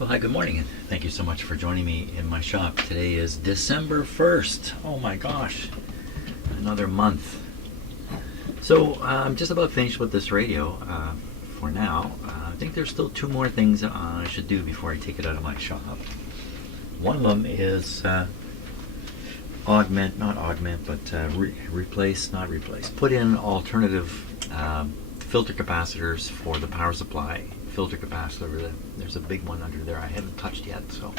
Well, hi, good morning, and thank you so much for joining me in my shop. Today is December 1st. Oh my gosh, another month. So I'm just about finished with this radio for now. I think there's still two more things I should do before I take it out of my shop. One of them is put in alternative filter capacitors for the power supply. Filter capacitor, there's a big one under there I haven't touched yet, so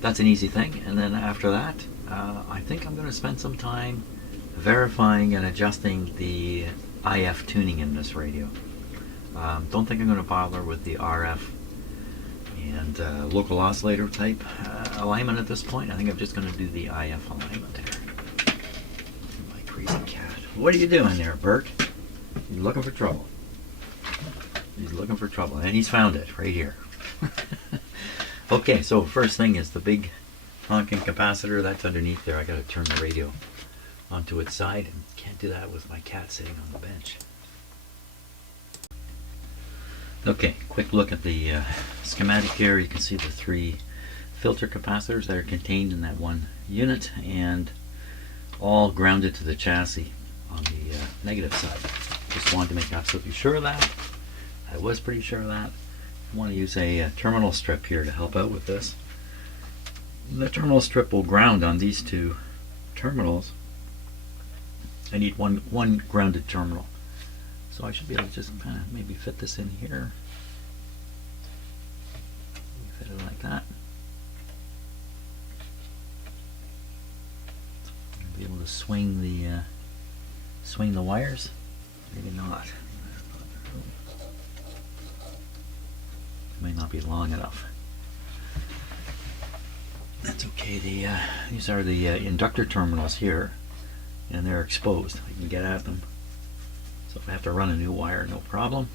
that's an easy thing. And then after that, I think I'm going to spend some time verifying and adjusting the IF tuning in this radio. Don't think I'm going to bother with the RF and local oscillator type alignment at this point. I think I'm just going to do the IF alignment here. My crazy cat. What are you doing there, Bert? You're looking for trouble. He's looking for trouble, and he's found it right here. Okay, so first thing is the big honking capacitor that's underneath there. I got to turn the radio onto its side, and can't do that with my cat sitting on the bench. Okay, quick look at the schematic here. You can see the three filter capacitors that are contained in that one unit, and all grounded to the chassis on the negative side. Just wanted to make absolutely sure of that. I was pretty sure of that. I want to use a terminal strip here to help out with this. The terminal strip will ground on these two terminals. I need one grounded terminal. So I should be able to just kind of maybe fit this in here. Fit it like that. Be able to swing the wires. Maybe not. May not be long enough. That's okay. These are the inductor terminals here, and they're exposed. I can get at them. So if I have to run a new wire, no problem.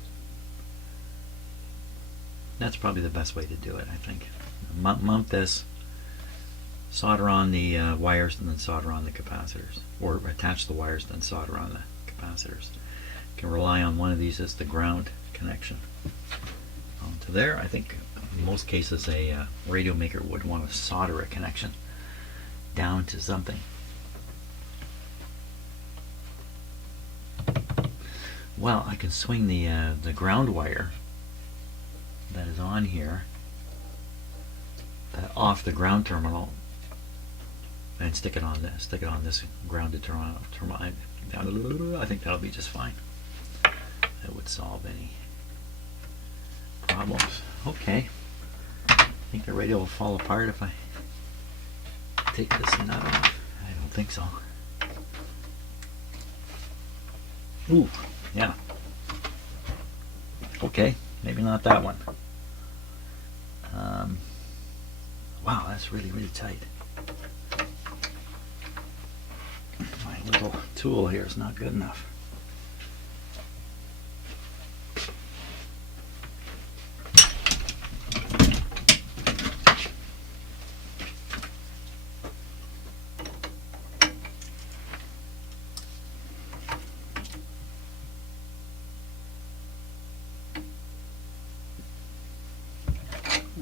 That's probably the best way to do it, I think. Mount this, solder on the wires, and then solder on the capacitors, or attach the wires, then solder on the capacitors. You can rely on one of these as the ground connection. To there, I think in most cases a radio maker would want to solder a connection down to something. Well, I can swing the ground wire that is on here off the ground terminal and stick it on this grounded terminal. I think that'll be just fine. That would solve any problems. Okay. I think the radio will fall apart if I take this nut off. I don't think so. Ooh, yeah. Okay, maybe not that one. Wow, that's really, really tight. My little tool here is not good enough.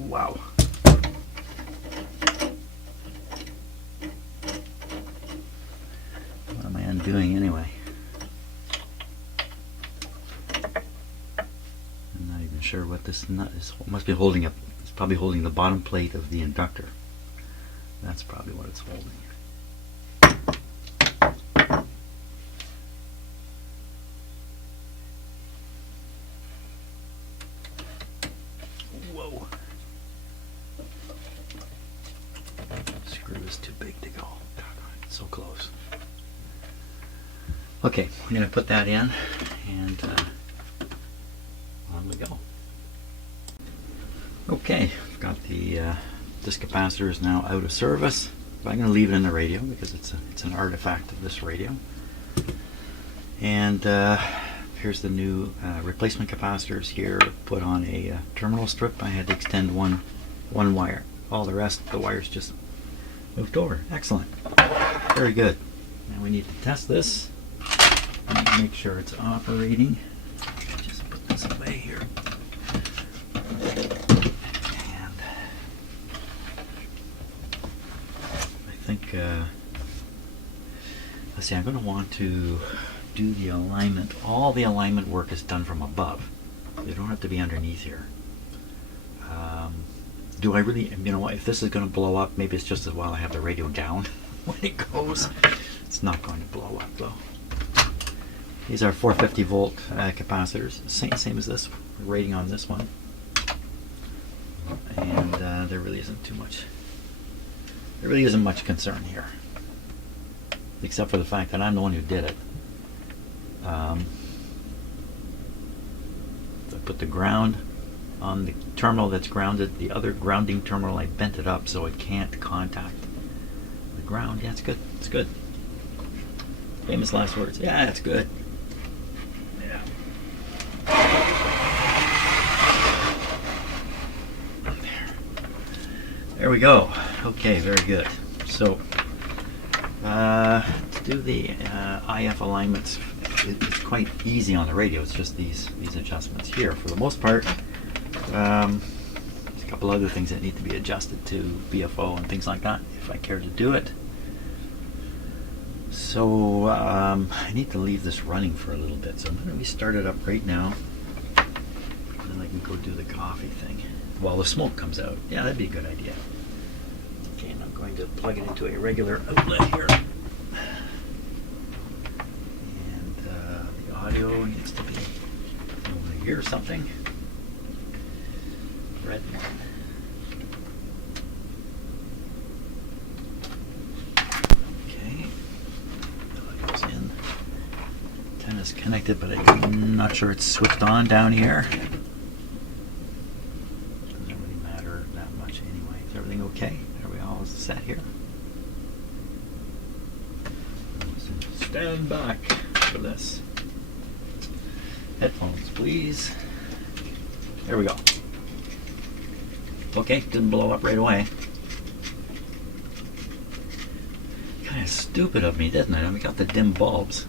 Wow. What am I undoing anyway? I'm not even sure what this nut is. It must be holding up. It's probably holding the bottom plate of the inductor. That's probably what it's holding. Whoa. Screw is too big to go. It's so close. Okay, we're going to put that in, and on we go. Okay, I've got this capacitor is now out of service. But I'm going to leave it in the radio because it's an artifact of this radio. And here's the new replacement capacitors here. Put on a terminal strip. I had to extend one wire. All the rest of the wires just moved over. Excellent. Very good. Now we need to test this. Make sure it's operating. Just put this away here. And let's see, I'm going to want to do the alignment. All the alignment work is done from above. They don't have to be underneath here. Do I really, you know what, if this is going to blow up, maybe it's just as well I have the radio down when it goes. It's not going to blow up though. These are 450 volt capacitors, same as this rating on this one. And there really isn't too much, there really isn't much concern here. Except for the fact that I'm the one who did it. I put the ground on the terminal that's grounded. The other grounding terminal, I bent it up so it can't contact the ground. Yeah, it's good. It's good. Famous last words. Yeah, it's good. Yeah. There we go. Okay, very good. So, to do the IF alignments, it's quite easy on the radio. It's just these adjustments here. For the most part, there's a couple other things that need to be adjusted to BFO and things like that, if I care to do it. So I need to leave this running for a little bit. So I'm going to restart it up right now, and then I can go do the coffee thing while the smoke comes out. Yeah, that'd be a good idea. Okay, and I'm going to plug it into a regular outlet here. And the audio needs to be over here or something. Red one. Okay, that goes in. Antenna's connected, but I'm not sure it's switched on down here. Doesn't really matter that much anyway. Is everything okay? Are we all set here? Stand back for this. Headphones, please. There we go. Okay, didn't blow up right away. Kind of stupid of me, didn't it? I mean, we got the dim bulbs,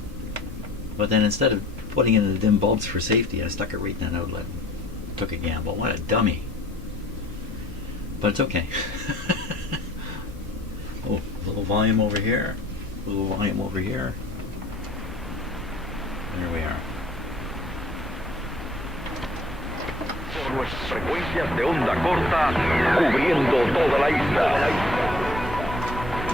but then instead of putting in the dim bulbs for safety, I stuck it right in an outlet and took a gamble. What a dummy. But it's okay. Oh, a little volume over here, a little volume over here. There we are. Nuestras frecuencias de onda corta, cubriendo toda la isla.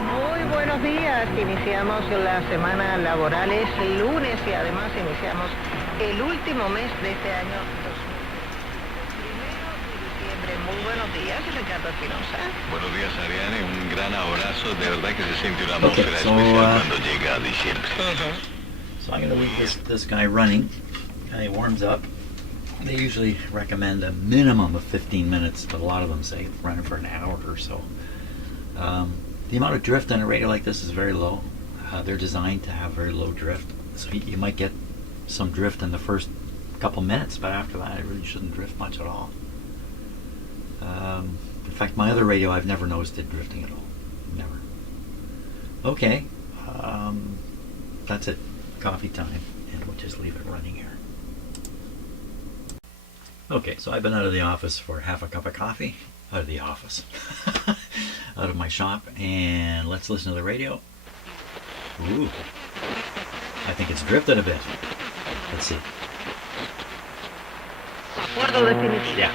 Muy buenos días. Iniciamos la semana laboral, es lunes y además iniciamos el último mes de este año 2021 de diciembre. Muy buenos días, Ricardo Espinosa. Buenos días, Ariane. Un gran abrazo. De verdad que se siente una atmósfera especial cuando llega diciembre. So I'm going to leave this guy running, and he warms up. They usually recommend a minimum of 15 minutes, but a lot of them say run it for an hour or so. The amount of drift on a radio like this is very low. They're designed to have very low drift, so you might get some drift in the first couple minutes, but after that it really shouldn't drift much at all. In fact, my other radio I've never noticed it drifting at all. Never. Okay, that's it. Coffee time, and we'll just leave it running here. Okay, so I've been out of the office for half a cup of coffee. Out of the office. Out of my shop, and let's listen to the radio. Ooh. I think it's drifted a bit. Let's see. Acuerdo definitivo. Yeah.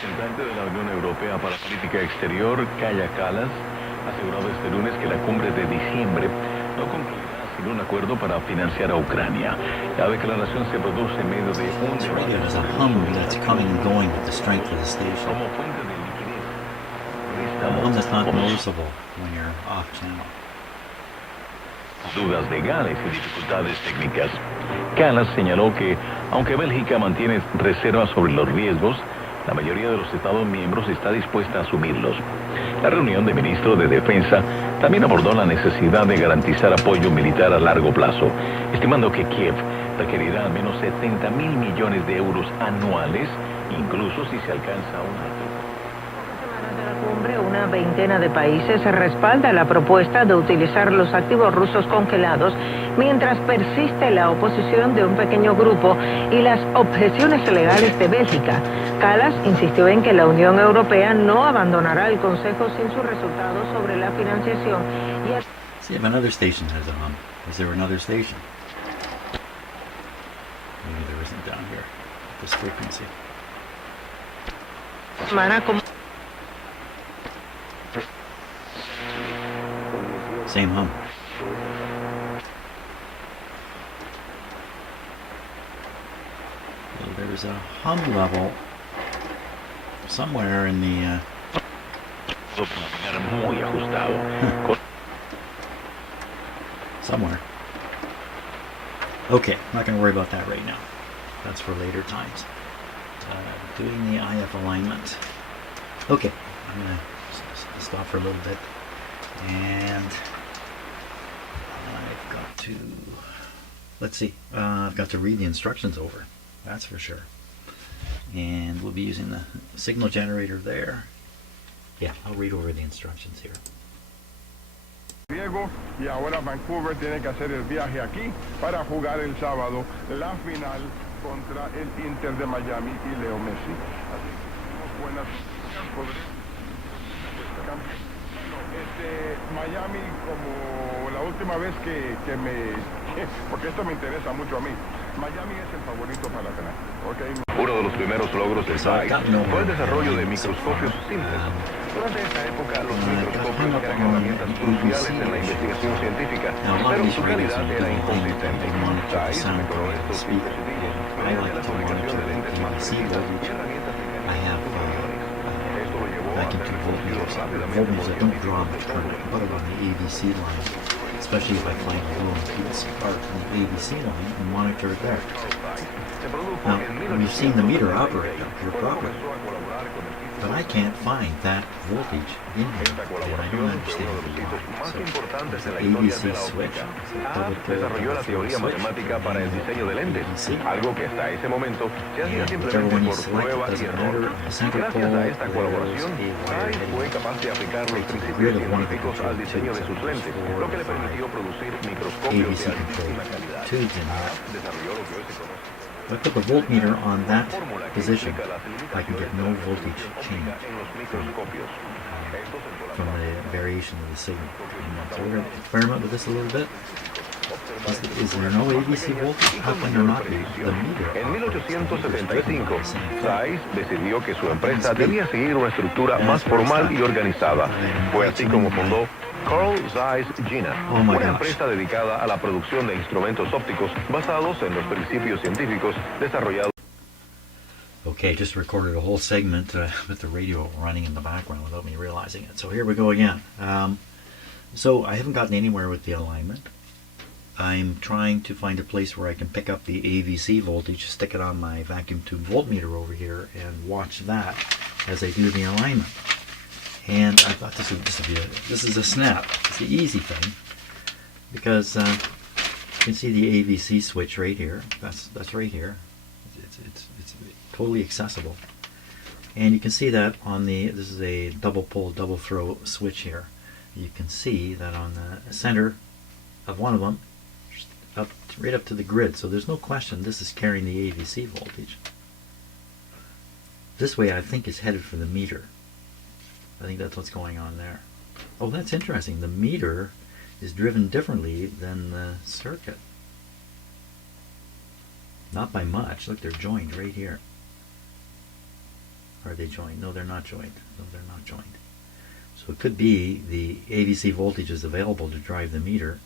Representante de la Unión Europea para Política Exterior, Kaja Kallas, aseguró este lunes que la cumbre de diciembre no concluirá sin un acuerdo para financiar a Ucrania. La declaración se produce en medio de un This radio has a hum that's coming and going with the strength of the station. como fuente de liquidez. A hum that's not noticeable when you're off channel. Dudas legales y dificultades técnicas. Kallas señaló que, aunque Bélgica mantiene reservas sobre los riesgos, la mayoría de los Estados miembros está dispuesta a asumirlos. La reunión de ministros de Defensa también abordó la necesidad de garantizar apoyo militar a largo plazo, estimando que Kiev requerirá al menos 70.000 millones de euros anuales, incluso si se alcanza un acuerdo. Esta semana De la cumbre, una veintena de países respalda la propuesta de utilizar los activos rusos congelados, mientras persiste la oposición de un pequeño grupo y las objeciones legales de Bélgica. Kallas insistió en que la Unión Europea no abandonará el Consejo sin sus resultados sobre la financiación y See if another station has a hum. Is there another station? Maybe there isn't down here. This frequency. semana como Same hum. Well, there's a hum level somewhere in the. Muy ajustado. Somewhere. Okay, I'm not going to worry about that right now. That's for later times. Doing the IF alignment. Okay, I'm going to stop for a little bit. And I've got to, let's see, I've got to read the instructions over. That's for sure. And we'll be using the signal generator there. Yeah, I'll read over the instructions here. Diego, y ahora Vancouver tiene que hacer el viaje aquí para jugar el sábado la final contra el Inter de Miami y Leo Messi. Así que buenas Miami, como la última vez porque esto me interesa mucho a mí, Miami es el favorito para ganar, ¿okay? Uno de los primeros logros de Zeiss fue el desarrollo de microscopios simples. Durante esta época, los microscopios eran herramientas cruciales en la investigación científica, pero su calidad era inconsistente. Zeiss mejoró estos dispositivos mediante la fabricación de lentes más precisas y herramientas esto lo llevó a ser reconocido rápidamente por I don't draw much current, but on the ABC line, especially if I find a low impedance spark on the ABC line and monitor it there. Now, we've seen the meter operate up here properly, but I can't find that voltage in here, and I don't understand why. So, the ABC switch, desarrolló la teoría matemática para el diseño de lentes, algo que hasta ese momento se hacía simplemente por prueba y error. Gracias a esta colaboración, Zeiss fue capaz de aplicar los principios científicos al diseño de sus lentes, lo que le permitió producir microscopios de altísima calidad. Desarrolló lo que hoy se conoce. If I put the voltmeter on that position, I can get no voltage change from the variation of the signal. So we're going to experiment with this a little bit. Is there no ABC voltage? How can there not be? The meter. En 1875, Zeiss decidió que su empresa debía seguir una estructura más formal y organizada. Fue así como fundó Carl Zeiss Jena, una empresa dedicada a la producción de instrumentos ópticos basados en los principios científicos desarrollados. Okay, just recorded a whole segment with the radio running in the background without me realizing it. So here we go again. So I haven't gotten anywhere with the alignment. I'm trying to find a place where I can pick up the AVC voltage, stick it on my vacuum tube voltmeter over here, and watch that as I do the alignment. And I thought this is a snap. It's the easy thing, because you can see the AVC switch right here. That's right here. It's totally accessible, and you can see that on this is a double pole, double throw switch here. You can see that on the center of one of them, right up to the grid. So there's no question this is carrying the AVC voltage. This way, I think, is headed for the meter. I think that's what's going on there. Oh, that's interesting. The meter is driven differently than the circuit. Not by much. Look, they're joined right here. Are they joined? No, they're not joined. No, they're not joined. So it could be the AVC voltage is available to drive the meter.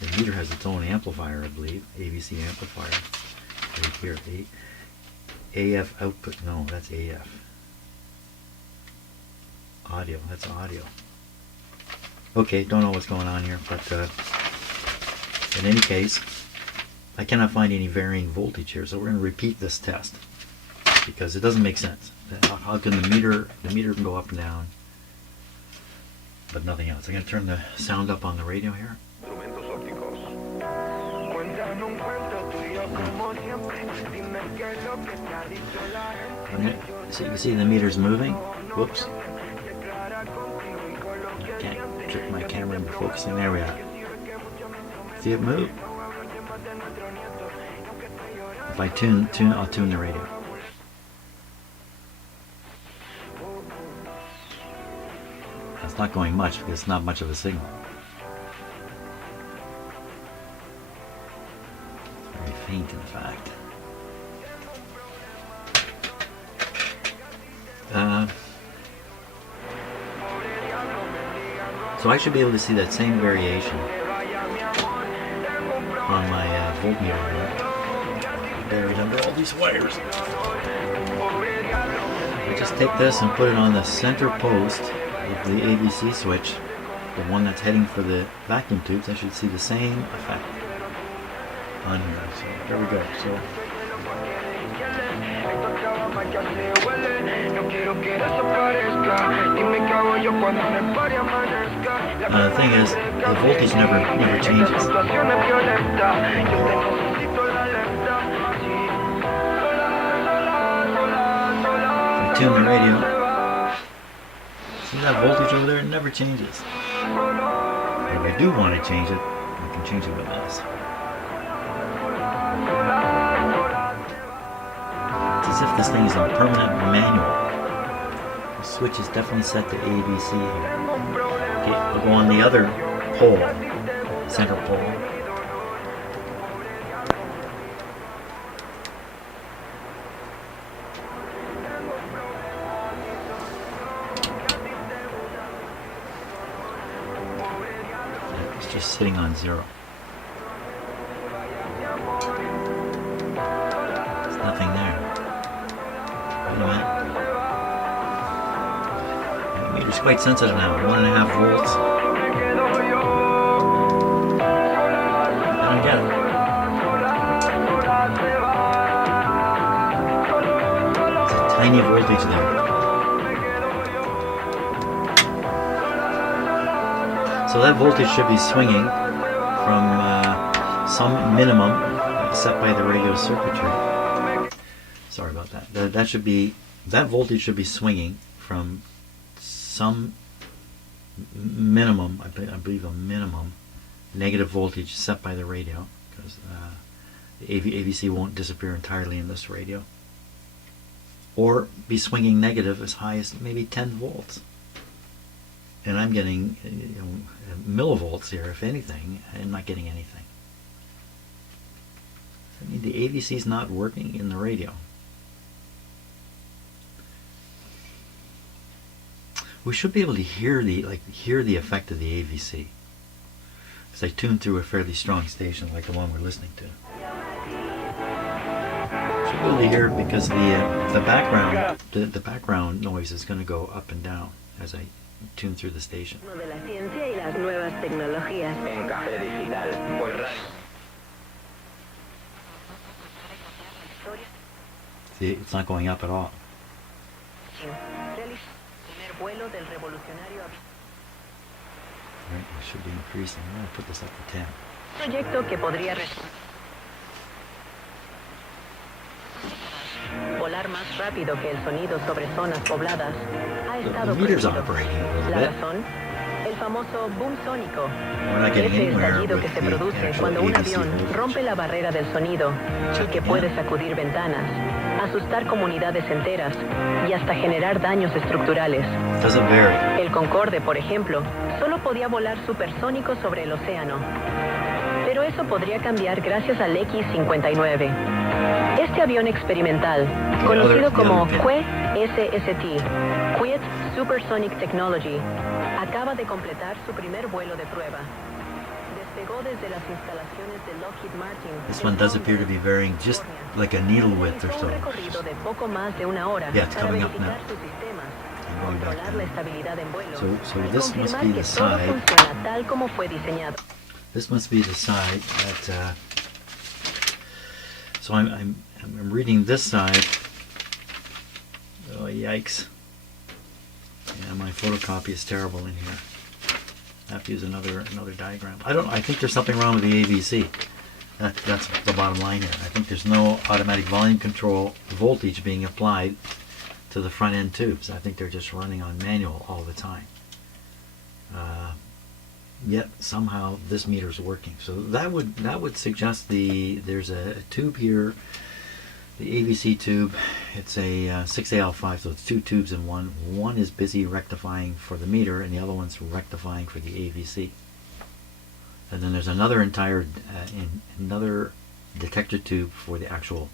The meter has its own amplifier, I believe. AVC amplifier. Right here. AF output. No, that's AF. Audio. That's audio. Okay, don't know what's going on here, but in any case, I cannot find any varying voltage here, so we're going to repeat this test because it doesn't make sense. How can the meter can go up and down, but nothing else? I'm going to turn the sound up on the radio here. So you can see the meter's moving. Whoops. trick my camera into focusing. There we are. See it move? If I I'll tune the radio. That's not going much because it's not much of a signal. It's very faint, in fact. So I should be able to see that same variation on my voltmeter here, buried under all these wires. I just take this and put it on the center post of the AVC switch, the one that's heading for the vacuum tubes. I should see the same effect on here. So there we go. So the thing is, the voltage never changes. Tune the radio. See that voltage over there? It never changes. If I do want to change it, I can change it with this. It's as if this thing is on permanent manual. The switch is definitely set to ABC here. Okay, we'll go on the other pole, center pole. It's just sitting on 0. There's nothing there. Wait a minute. The meter's quite sensitive now, 1.5 volts. I don't get it. It's a tiny voltage there. So that voltage should be swinging from some minimum set by the radio circuitry. Sorry about that. That voltage should be swinging from some minimum, I believe a minimum negative voltage set by the radio, because the AVC won't disappear entirely in this radio, or be swinging negative as high as maybe 10 volts. And I'm getting millivolts here, if anything. I'm not getting anything. I mean, the AVC is not working in the radio. We should be able to hear the effect of the AVC. Because I tuned through a fairly strong station like the one we're listening to. Should be able to hear it because the background noise is going to go up and down as I tune through the station. See, it's not going up at all. Right, it should be increasing. I'm going to put this up to 10. Proyecto que podría volar más rápido que el sonido sobre zonas pobladas ha estado meter's prohibido. operating a little La bit. razón, el famoso boom sónico. We're not getting Ese anywhere estallido with que se the produce actual cuando un AVC avión voltage. rompe la barrera del sonido y que puede sacudir ventanas, asustar comunidades enteras y hasta generar daños estructurales. Doesn't vary. El Concorde, por ejemplo, solo podía volar supersónico sobre el océano. Pero eso podría cambiar gracias al X-59. Este avión experimental, conocido como QSST, Quiet Supersonic Technology, acaba de completar su primer vuelo de prueba. Despegó desde las instalaciones de Lockheed Martin. This one does appear to be varying just like a needle width or so. Un recorrido de poco más de una hora Yeah, it's para coming up verificar now. sus sistemas, I'm going back controlar down. la estabilidad en vuelo So y this must confirmar be que the todo side. funciona tal como fue diseñado. This must be the side that. So I'm reading this side. Oh yikes! Yeah, my photocopy is terrible in here. I have to use another diagram. I think there's something wrong with the AVC. That's the bottom line here. I think there's no automatic volume control voltage being applied to the front end tubes. I think they're just running on manual all the time. yet somehow this meter is working. So that would suggest there's a tube here, the AVC tube. It's a 6AL5, so it's two tubes in one. One is busy rectifying for the meter, and the other one's rectifying for the AVC. And then there's another another detector tube for the actual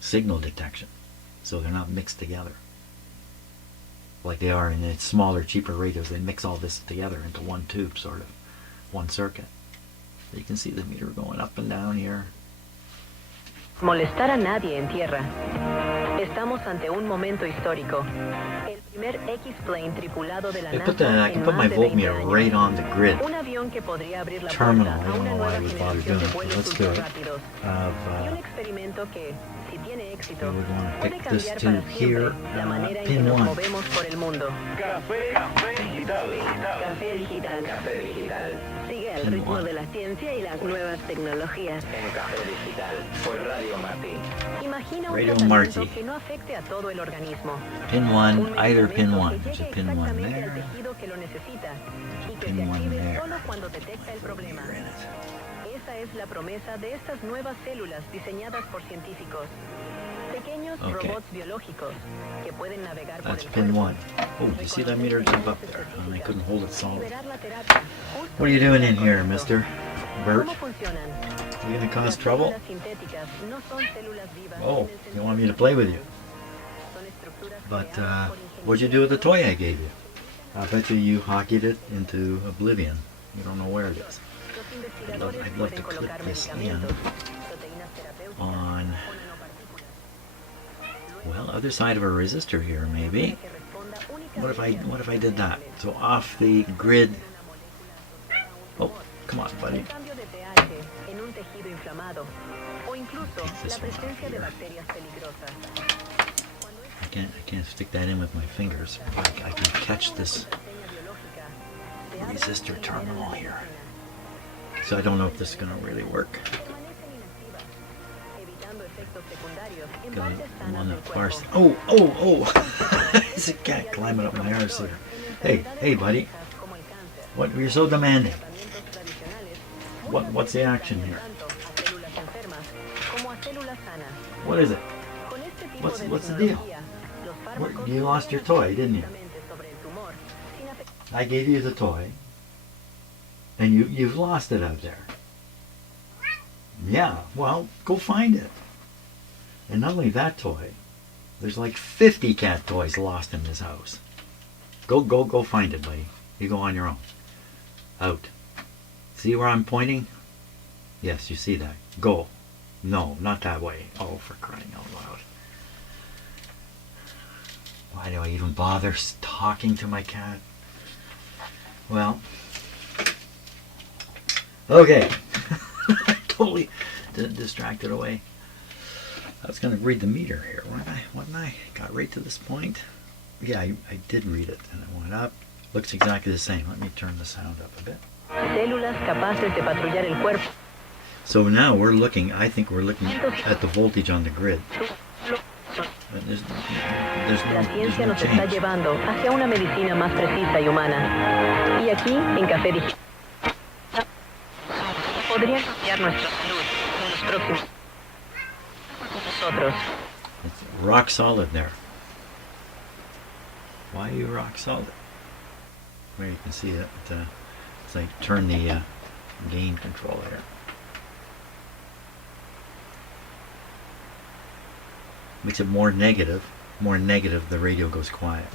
signal detection. So they're not mixed together like they are in the smaller, cheaper radios. They mix all this together into one tube, sort of, one circuit. You can see the meter going up and down here. Molestar a nadie en tierra. Estamos ante un momento histórico. El primer X-plane tripulado de la I NASA can en put my más de 20 voltmeter años. right on the grid Un avión que podría abrir la terminal. puerta I a don't una know why nueva we bother generación doing de it, but vuelos let's do it. ultrarrápidos. Y un experimento que, si tiene éxito, we would want to puede pick this cambiar tube para here, siempre la manera en que pin nos 1. movemos por el mundo. Café digital. Café digital. Café digital. Sigue el Pin ritmo 1. de la ciencia y las nuevas tecnologías. En Café Digital. Por Radio Martí. Imagina un Radio tratamiento Marty. que no afecte a todo el organismo. Pin Un 1, either pin medicamento 1. que There's a llegue pin 1 exactamente al there. tejido que lo necesita y que Pin se 1 active there. solo cuando detecta el problema. Esa es la promesa de estas nuevas células diseñadas por científicos. Pequeños Okay. robots biológicos que pueden navegar por That's el pin cuerpo. 1. Oh, you see that meter jump up there? And I couldn't hold it solid. Liberar la terapia justo What are you doing in here, correcto. mister? Bert? ¿Cómo funcionan? You gonna cause Las trouble? células sintéticas no son células vivas Oh, en el you want me to play with you? Son estructuras But creadas por what'd you do with the toy I gave you? I bet you hockeyed it into oblivion. You don't know where it is. Los investigadores I'd love to pueden clip colocar this in medicamentos, proteínas terapéuticas on, o nanopartículas. well, other side of a resistor here, maybe. Que responda What if I did that? So off the grid. Oh, come on, buddy. un cambio de pH en un tejido inflamado o incluso Take this la one off presencia de here. bacterias peligrosas. Cuando I can't stick that in with my fingers. I can catch this reseña biológica se abre resistor y terminal liberan la here. medicina. So I don't know if this is gonna really work. Permanecen inactivas, evitando efectos secundarios en Gonna partes sanas want del to cuerpo. parse. Oh! There's a cat climbing up my arse here. Hey, buddy. Como el cáncer. What? You're so demanding. Tratamientos tradicionales What's the action here? tanto a células enfermas como a células sanas. What is it? Con este tipo de What's the deal? tecnología, los fármacos You lost your pueden toy, didn't you? directamente sobre el tumor, sin afectar I gave you the toy, and you've lost it out there. Yeah, well, go find it. And not only that toy, there's like 50 cat toys lost in this house. Go find it, buddy. You go on your own. Out. See where I'm pointing? Yes, you see that. Go. No, not that way. Oh, for crying out loud. Why do I even bother talking to my cat? Well, okay. Totally distracted away. I was going to read the meter here, wasn't I? Got right to this point. Yeah, I did read it, and it went up. Looks exactly the same. Let me turn the sound up a bit. células capaces de patrullar el cuerpo. So now I think we're looking at the voltage on the grid. There's La ciencia no nos está change. llevando hacia una medicina más precisa y humana. Y aquí, en Café Digital, podría cambiar nuestra salud en los próximos nosotros. It's rock solid there. Why are you rock solid? Well, you can see it. It's like turn the gain control there. Makes it more negative. More negative, the radio goes quiet.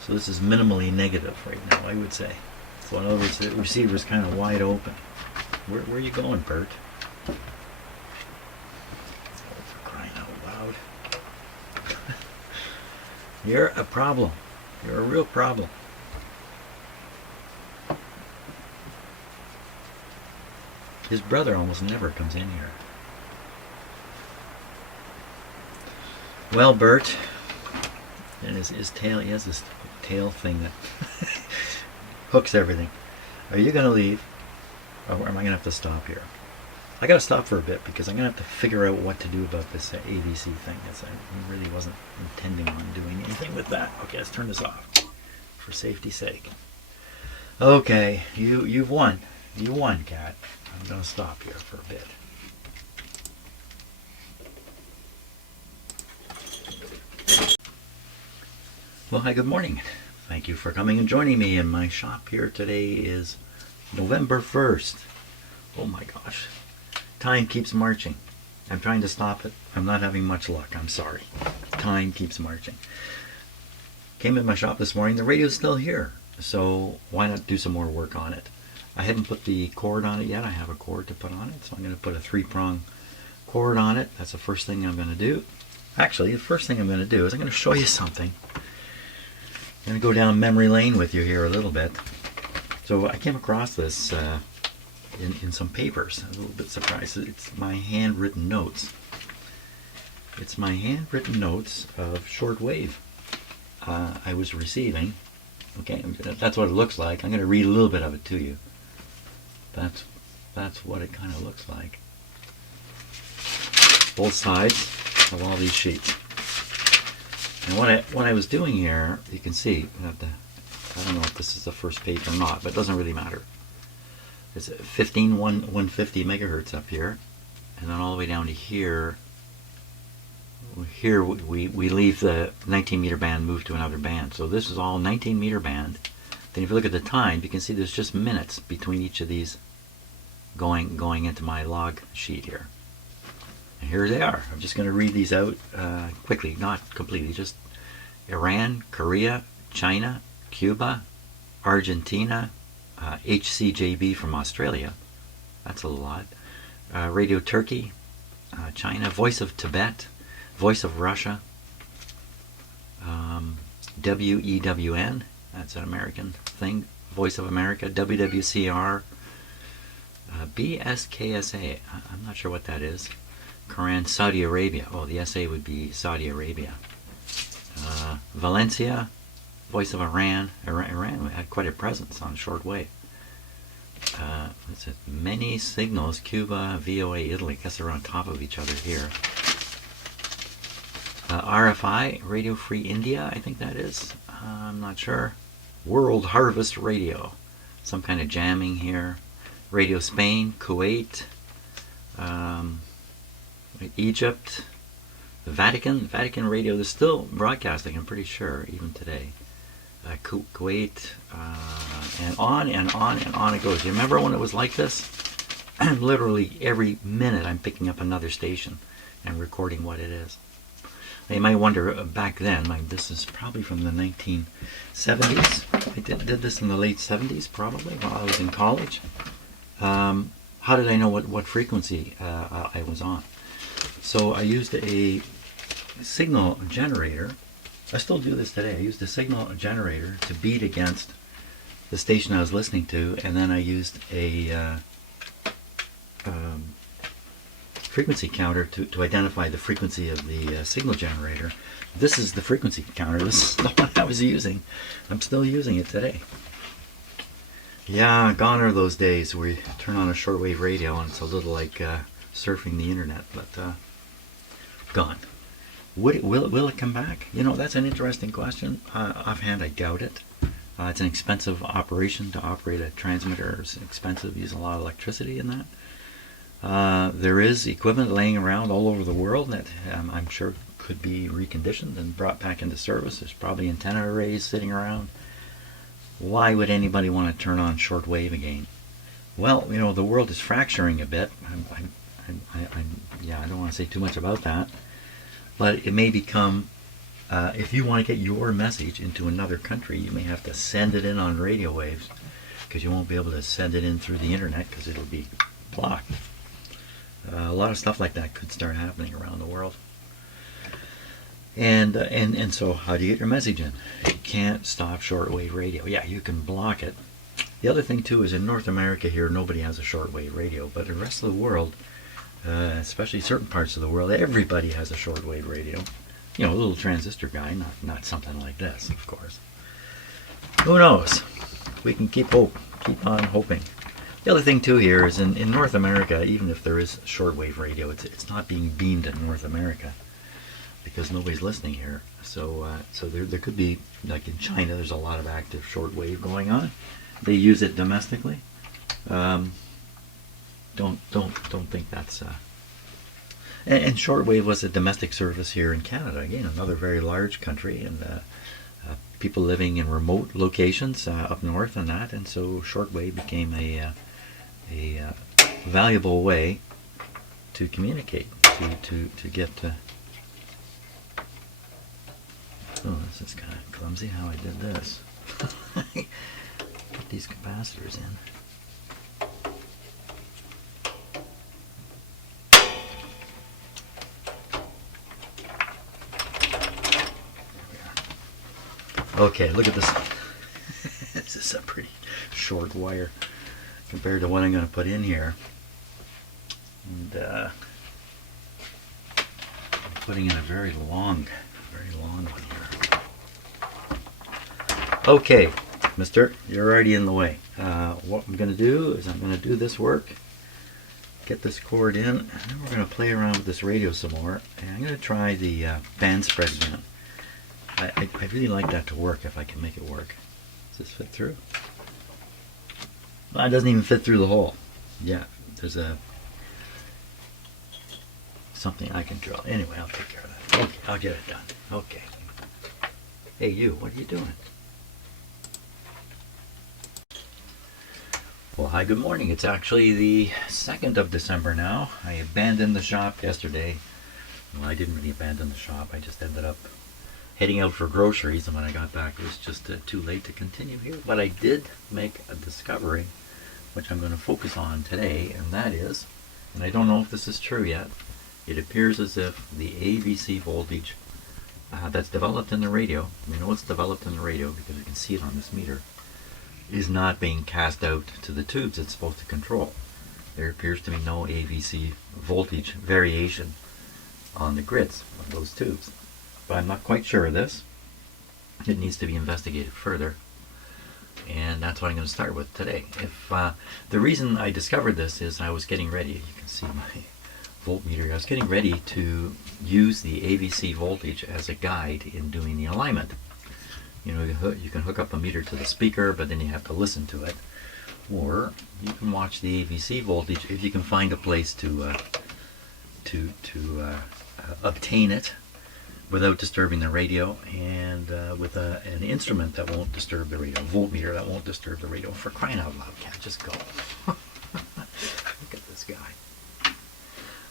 So this is minimally negative right now, I would say. So in other words, the receiver is kind of wide open. Where are you going, Bert? Oh, for crying out loud. You're a problem. You're a real problem. His brother almost never comes in here. Well, Bert, and his tail, he has this tail thing that hooks everything. Are you going to leave? Or am I going to have to stop here? I gotta stop for a bit because I'm gonna have to figure out what to do about this AVC thing. I really wasn't intending on doing anything with that. Okay, let's turn this off for safety's sake. Okay, you've won. You won, Cat. I'm gonna stop here for a bit. Well, hi, good morning. Thank you for coming and joining me in my shop here. Today is November 1st. Oh my gosh. Time keeps marching. I'm trying to stop it. I'm not having much luck. I'm sorry. Time keeps marching. Came in my shop this morning. The radio's still here. So why not do some more work on it? I haven't put the cord on it yet. I have a cord to put on it. So I'm going to put a 3-prong cord on it. That's the first thing I'm going to do. Actually, the first thing I'm going to do is I'm going to show you something. I'm going to go down memory lane with you here a little bit. So I came across this in some papers. I'm a little bit surprised. It's my handwritten notes. It's my handwritten notes of shortwave I was receiving. Okay, that's what it looks like. I'm going to read a little bit of it to you. That's what it kind of looks like. Both sides of all these sheets. And what I was doing here, you can see, I don't know if this is the first page or not, but it doesn't really matter. It's 150 megahertz up here, and then all the way down to here. Here we leave the 19 meter band, move to another band. So this is all 19 meter band. Then if you look at the time, you can see there's just minutes between each of these going into my log sheet here. And here they are. I'm just going to read these out quickly, not completely. Just Iran, Korea, China, Cuba, Argentina, HCJB from Australia. That's a lot. Radio Turkey, China, Voice of Tibet, Voice of Russia, WEWN, that's an American thing, Voice of America, WWCR, BSKSA, I'm not sure what that is, Quran, Saudi Arabia, oh, the SA would be Saudi Arabia, Valencia, Voice of Iran had quite a presence on shortwave. It's many signals, Cuba, VOA, Italy, I guess they're on top of each other here. RFI, Radio Free India, I think that is. I'm not sure. World Harvest Radio, some kind of jamming here. Radio Spain, Kuwait, Egypt, the Vatican Radio. They're still broadcasting, I'm pretty sure, even today. Kuwait, and on and on and on it goes. You remember when it was like this? Literally every minute I'm picking up another station and recording what it is. You might wonder, back then, this is probably from the 1970s. I did this in the late 70s, probably, while I was in college. How did I know what frequency I was on? So I used a signal generator. I still do this today. I used a signal generator to beat against the station I was listening to, and then I used a frequency counter to identify the frequency of the signal generator. This is the frequency counter. This is the one I was using. I'm still using it today. Yeah, gone are those days where you turn on a shortwave radio and it's a little like surfing the internet, but gone. Will it come back? You know, that's an interesting question. Offhand, I doubt it. It's an expensive operation to operate a transmitter. It's expensive, use a lot of electricity in that. There is equipment laying around all over the world that I'm sure could be reconditioned and brought back into service. There's probably antenna arrays sitting around. Why would anybody want to turn on shortwave again? Well, you know, the world is fracturing a bit. I don't want to say too much about that. But it may become, if you want to get your message into another country, you may have to send it in on radio waves, because you won't be able to send it in through the internet because it'll be blocked. A lot of stuff like that could start happening around the world. And so how do you get your message in? You can't stop shortwave radio. Yeah, you can block it. The other thing too is in North America here, nobody has a shortwave radio, but the rest of the world, especially certain parts of the world, everybody has a shortwave radio. You know, a little transistor guy, not something like this, of course. Who knows? We can keep on hoping. The other thing too here is in North America, even if there is shortwave radio, it's not being beamed in North America because nobody's listening here. So there could be, like in China, there's a lot of active shortwave going on. They use it domestically. Don't think that's. And shortwave was a domestic service here in Canada. Again, another very large country, and people living in remote locations up north and that, and so shortwave became a valuable way to communicate, to get. Oh, this is kind of clumsy how I did this. Put these capacitors in. Okay, look at this. This is a pretty short wire compared to what I'm going to put in here. And I'm putting in a very long one here. Okay, mister, you're already in the way. What I'm going to do is I'm going to do this work, get this cord in, and then we're going to play around with this radio some more. And I'm going to try the band spread again. I really like that to work if I can make it work. Does this fit through? Well, it doesn't even fit through the hole. Yeah, there's something I can drill. Anyway, I'll take care of that. Okay, I'll get it done. Okay. Hey, you, what are you doing? Well, hi, good morning. It's actually the 2nd of December now. I abandoned the shop yesterday. Well, I didn't really abandon the shop. I just ended up heading out for groceries, and when I got back it was just too late to continue here. But I did make a discovery which I'm going to focus on today, and that is, and I don't know if this is true yet, it appears as if the AVC voltage that's developed in the radio, we know it's developed in the radio because we can see it on this meter, is not being cast out to the tubes it's supposed to control. There appears to be no AVC voltage variation on the grids of those tubes. But I'm not quite sure of this. It needs to be investigated further, and that's what I'm going to start with today. If the reason I discovered this is I was getting ready, you can see my voltmeter, I was getting ready to use the AVC voltage as a guide in doing the alignment. You know, you can hook up a meter to the speaker, but then you have to listen to it, or you can watch the AVC voltage if you can find a place to obtain it without disturbing the radio, and with an instrument that won't disturb the radio, a voltmeter that won't disturb the radio. For crying out loud, can't just go. Look at this guy.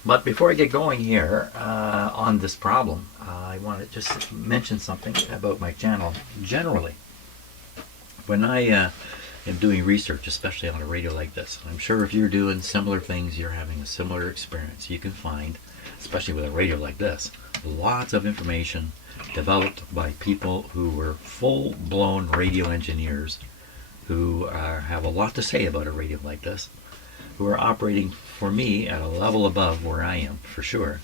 But before I get going here on this problem, I want to just mention something about my channel generally. When I am doing research, especially on a radio like this, I'm sure if you're doing similar things, you're having a similar experience. You can find, especially with a radio like this, lots of information developed by people who were full-blown radio engineers who have a lot to say about a radio like this, who are operating, for me, at a level above where I am, for sure.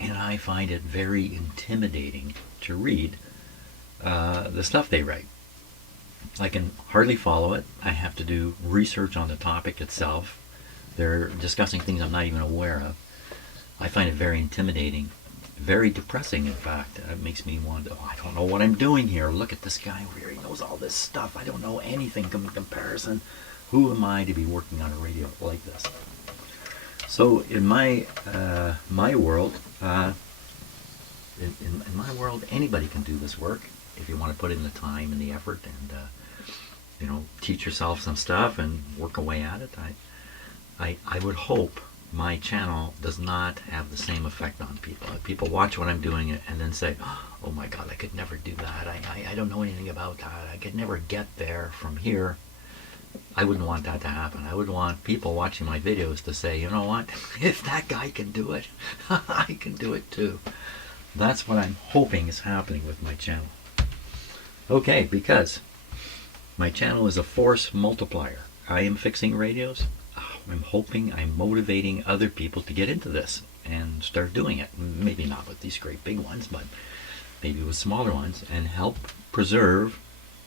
And I find it very intimidating to read the stuff they write. I can hardly follow it. I have to do research on the topic itself. They're discussing things I'm not even aware of. I find it very intimidating, very depressing, in fact. It makes me want, oh, I don't know what I'm doing here. Look at this guy over here. He knows all this stuff. I don't know anything in comparison. Who am I to be working on a radio like this? So in my world, in my world, anybody can do this work if you want to put in the time and the effort and you know, teach yourself some stuff and work away at it. I would hope my channel does not have the same effect on people. If people watch what I'm doing and then say, oh my God, I could never do that. I don't know anything about that. I could never get there from here. I wouldn't want that to happen. I would want people watching my videos to say, you know what, if that guy can do it, I can do it too. That's what I'm hoping is happening with my channel. Okay, because my channel is a force multiplier. I am fixing radios. I'm hoping I'm motivating other people to get into this and start doing it. Maybe not with these great big ones, but maybe with smaller ones, and help preserve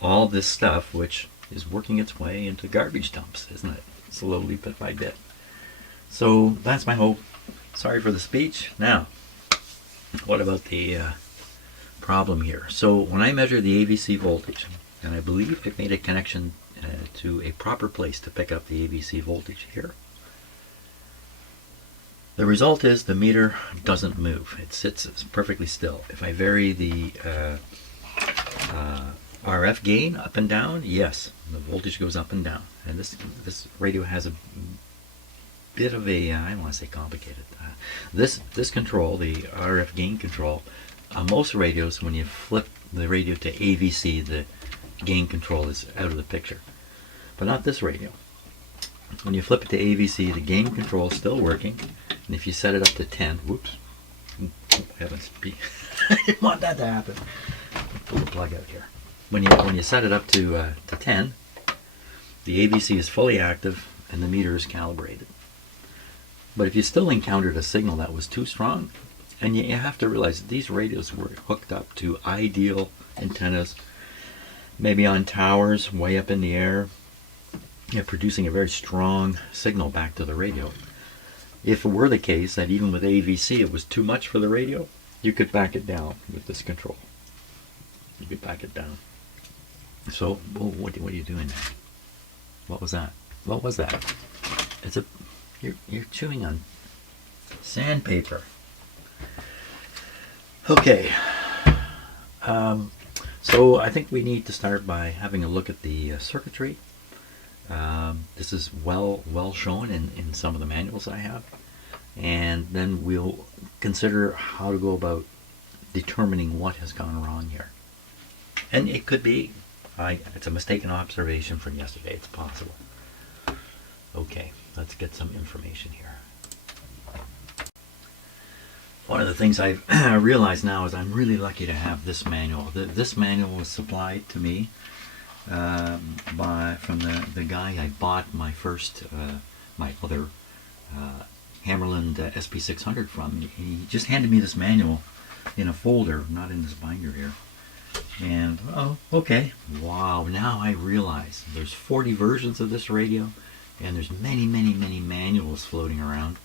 all this stuff which is working its way into garbage dumps, isn't it? slowly, bit by bit. So that's my hope. Sorry for the speech. Now, what about the problem here? So when I measure the AVC voltage, and I believe I've made a connection to a proper place to pick up the AVC voltage here, the result is the meter doesn't move. It sits perfectly still. If I vary the RF gain up and down, yes, the voltage goes up and down. And this radio has a bit of a, I don't want to say complicated. This control, the RF gain control, on most radios, when you flip the radio to AVC, the gain control is out of the picture. But not this radio. When you flip it to AVC, the gain control is still working. And if you set it up to 10, whoops, oh, heavens, I didn't want that to happen. Pull the plug out here. When you set it up to 10, the AVC is fully active and the meter is calibrated. But if you still encountered a signal that was too strong, and you have to realize that these radios were hooked up to ideal antennas, maybe on towers way up in the air, producing a very strong signal back to the radio. If it were the case that even with AVC it was too much for the radio, you could back it down with this control. You could back it down. So, what are you doing there? What was that? What was that? You're chewing on sandpaper. Okay. So I think we need to start by having a look at the circuitry. This is well shown in some of the manuals I have, and then we'll consider how to go about determining what has gone wrong here. And it could be it's a mistaken observation from yesterday. It's possible. Okay, let's get some information here. One of the things I've realized now is I'm really lucky to have this manual. This manual was supplied to me from the guy I bought my first, my other Hammarlund SP600 from. He just handed me this manual in a folder, not in this binder here. And, oh, okay, wow, now I realize there's 40 versions of this radio, and there's many manuals floating around,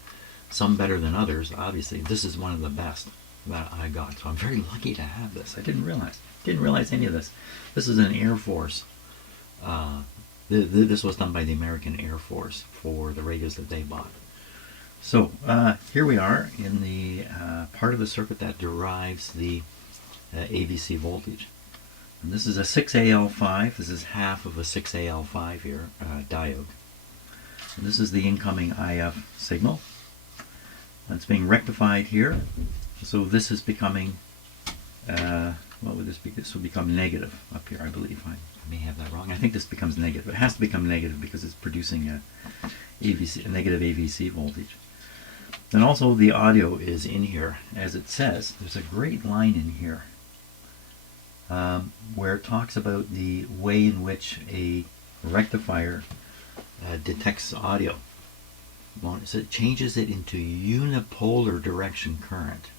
some better than others. Obviously, this is one of the best that I got, so I'm very lucky to have this. I didn't realize any of this. This is an Air Force. This was done by the American Air Force for the radios that they bought. So here we are in the part of the circuit that derives the AVC voltage. And this is a 6AL5. This is half of a 6AL5 here, diode. And this is the incoming IF signal. That's being rectified here. So this is becoming, what would this be? This will become negative up here, I believe. I may have that wrong. I think this becomes negative. It has to become negative because it's producing a negative AVC voltage. Then also the audio is in here. As it says, there's a great line in here where it talks about the way in which a rectifier detects audio. So it changes it into unipolar direction current.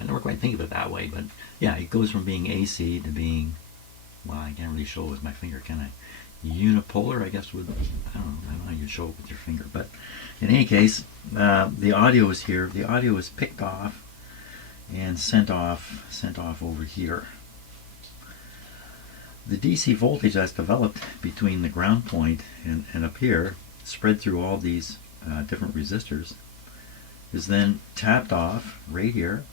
I never quite think of it that way, but yeah, it goes from being AC to being, well, I can't really show it with my finger, can I? Unipolar, I guess, would, I don't know how you show it with your finger, but in any case, the audio is here. The audio is picked off and sent off over here. The DC voltage that's developed between the ground point and up here, spread through all these different resistors, is then tapped off right here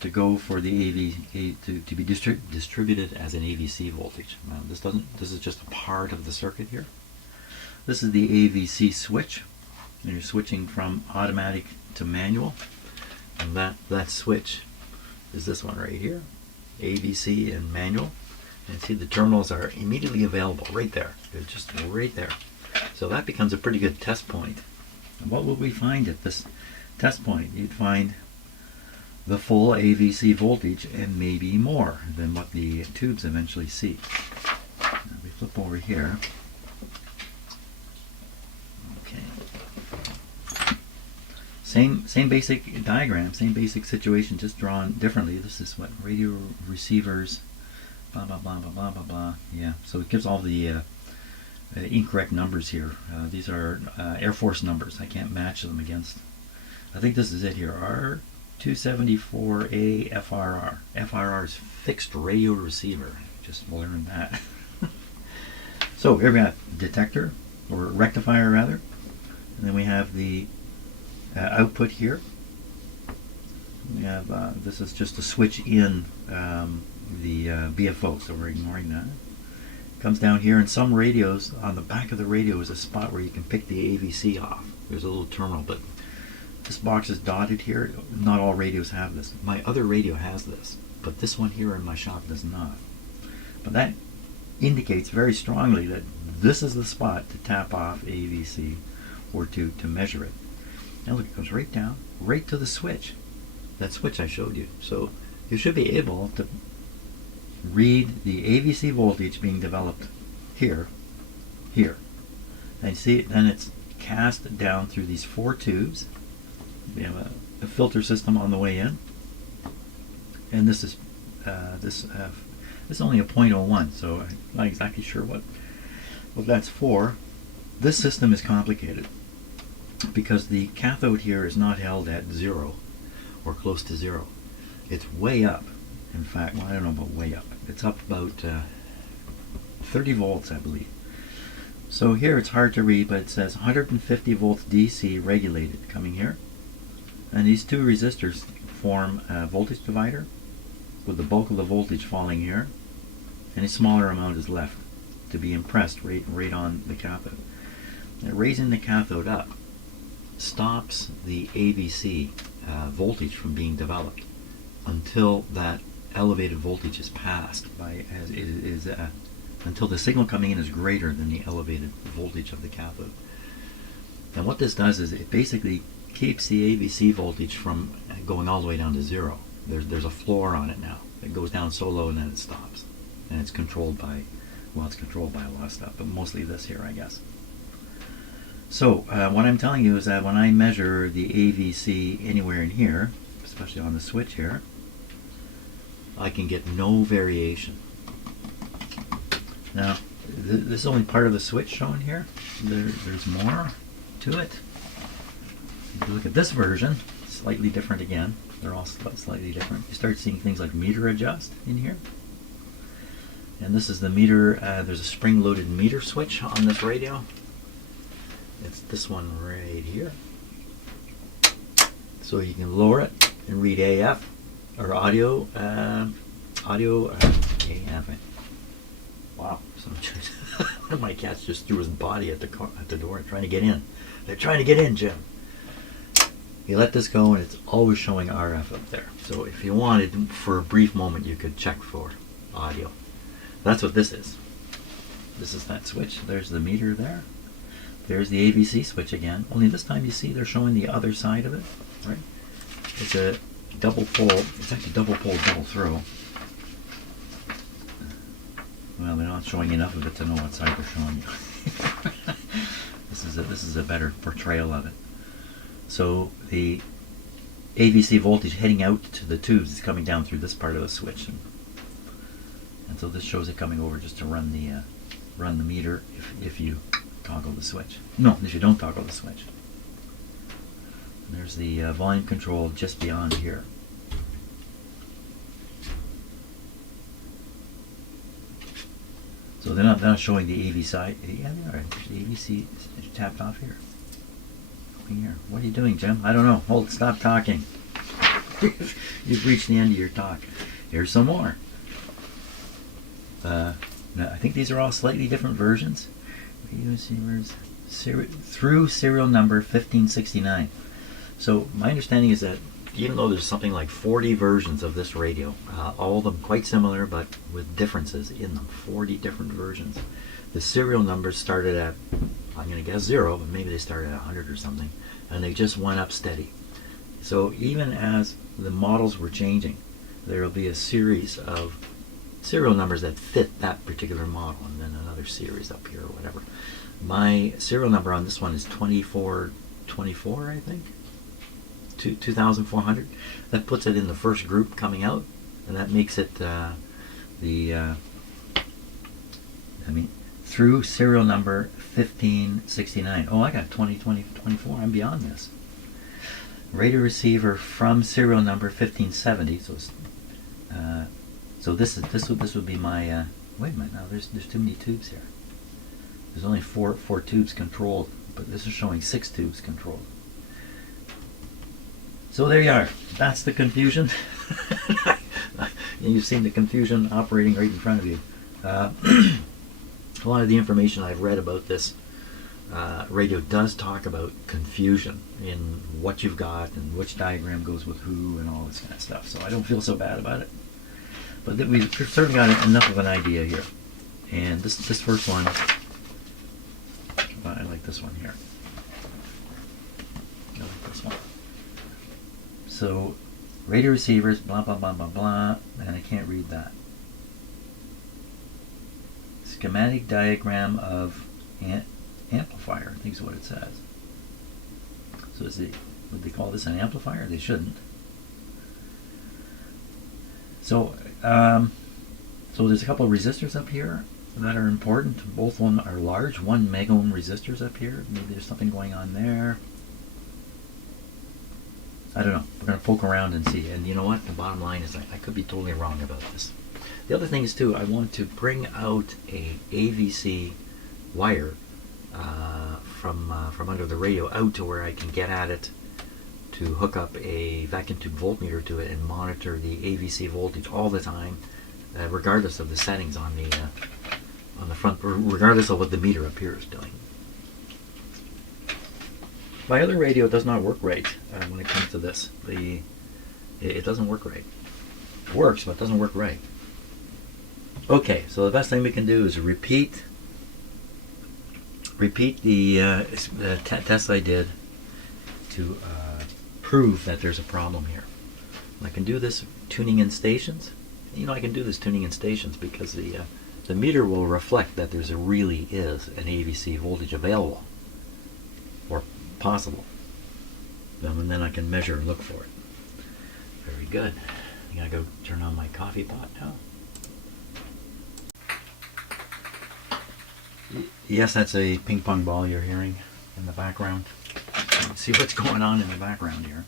to go for the to be distributed as an AVC voltage. Now this is just a part of the circuit here. This is the AVC switch, and you're switching from automatic to manual, and that switch is this one right here, AVC and manual. And see, the terminals are immediately available right there. They're just right there. So that becomes a pretty good test point. And what would we find at this test point? You'd find the full AVC voltage and maybe more than what the tubes eventually see. Now we flip over here. Okay. Same basic diagram, same basic situation, just drawn differently. This is what radio receivers, blah blah blah blah blah blah blah. Yeah, so it gives all the incorrect numbers here. These are Air Force numbers. I can't match them against. I think this is it here. R274A FRR. FRR is fixed radio receiver. Just learned that. So here we have detector, or rectifier rather. And then we have the output here. We have this is just to switch in the BFO, so we're ignoring that. Comes down here, and some radios, on the back of the radio is a spot where you can pick the AVC off. There's a little terminal, but this box is dotted here. Not all radios have this. My other radio has this, but this one here in my shop does not. But that indicates very strongly that this is the spot to tap off AVC or to measure it. Now look, it comes right down, right to the switch. That switch I showed you. So you should be able to read the AVC voltage being developed here, here. And see, then it's cast down through these 4 tubes. We have a filter system on the way in. And this is this is only a 0.01, so I'm not exactly sure what that's for. This system is complicated because the cathode here is not held at 0 or close to 0. It's way up. In fact, well, I don't know about way up. It's up about 30 volts, I believe. So here it's hard to read, but it says 150 volts DC regulated coming here. And these 2 resistors form a voltage divider with the bulk of the voltage falling here. And a smaller amount is left to be impressed right on the cathode. And raising the cathode up stops the AVC voltage from being developed until that elevated voltage is passed until the signal coming in is greater than the elevated voltage of the cathode. And what this does is it basically keeps the AVC voltage from going all the way down to 0. There's a floor on it now. It goes down so low and then it stops. And it's controlled by, well, it's controlled by a lot of stuff, but mostly this here, I guess. So what I'm telling you is that when I measure the AVC anywhere in here, especially on the switch here, I can get no variation. Now, this is only part of the switch shown here. There's more to it. If you look at this version, slightly different again. They're all slightly different. You start seeing things like meter adjust in here. And this is the meter, there's a spring-loaded meter switch on this radio. It's this one right here. So you can lower it and read AF, or audio, AF. Wow, one of my cats just threw his body at the door trying to get in. They're trying to get in, Jim. You let this go and it's always showing RF up there. So if you wanted, for a brief moment, you could check for audio. That's what this is. This is that switch. There's the meter there. There's the AVC switch again. Only this time you see they're showing the other side of it, right? It's a double pole. It's actually double pole, double throw. Well, they're not showing enough of it to know what side they're showing you. This is a better portrayal of it. So the AVC voltage heading out to the tubes is coming down through this part of the switch, and so this shows it coming over just to run the meter if you toggle the switch. No, if you don't toggle the switch. And there's the volume control just beyond here. So they're not showing the AV side. Yeah, they are. The AVC is tapped off here. Here. What are you doing, Jim? I don't know. Hold. Stop talking. You've reached the end of your talk. Here's some more. Now, I think these are all slightly different versions. Through serial number 1569. So my understanding is that even though there's something like 40 versions of this radio, all of them quite similar but with differences in them, 40 different versions, the serial numbers started at, I'm going to guess 0, but maybe they started at 100 or something, and they just went up steady. So even as the models were changing, there will be a series of serial numbers that fit that particular model, and then another series up here or whatever. My serial number on this one is 2424, I think, 2400. That puts it in the first group coming out, and that makes it through serial number 1569. Oh, I got 2024. I'm beyond this. Radio receiver from serial number 1570. So this would be my. Wait a minute. Now there's too many tubes here. There's only four tubes controlled, but this is showing 6 tubes controlled. So there you are. That's the confusion. You've seen the confusion operating right in front of you. A lot of the information I've read about this radio does talk about confusion in what you've got and which diagram goes with who and all this kind of stuff. So I don't feel so bad about it. But we've certainly got enough of an idea here. And this first one, I like this one here. I like this one. So, radio receivers, blah, blah, blah, blah, blah, and I can't read that. Schematic diagram of amplifier, I think is what it says. So would they call this an amplifier? They shouldn't. So there's a couple of resistors up here that are important. Both of them are large, 1 megohm resistors up here. Maybe there's something going on there. I don't know. We're going to poke around and see. And you know what? The bottom line is I could be totally wrong about this. The other thing is, too, I want to bring out a AVC wire from under the radio out to where I can get at it to hook up a vacuum tube voltmeter to it and monitor the AVC voltage all the time, regardless of the settings on the front, regardless of what the meter up here is doing. My other radio does not work right when it comes to this. It doesn't work right. It works, but it doesn't work right. Okay, so the best thing we can do is repeat the test I did to prove that there's a problem here. I can do this tuning in stations. I can do this tuning in stations because the meter will reflect that there really is an AVC voltage available or possible. And then I can measure and look for it. Very good. I gotta go turn on my coffee pot now. Yes, that's a ping pong ball you're hearing in the background. Let's see what's going on in the background here.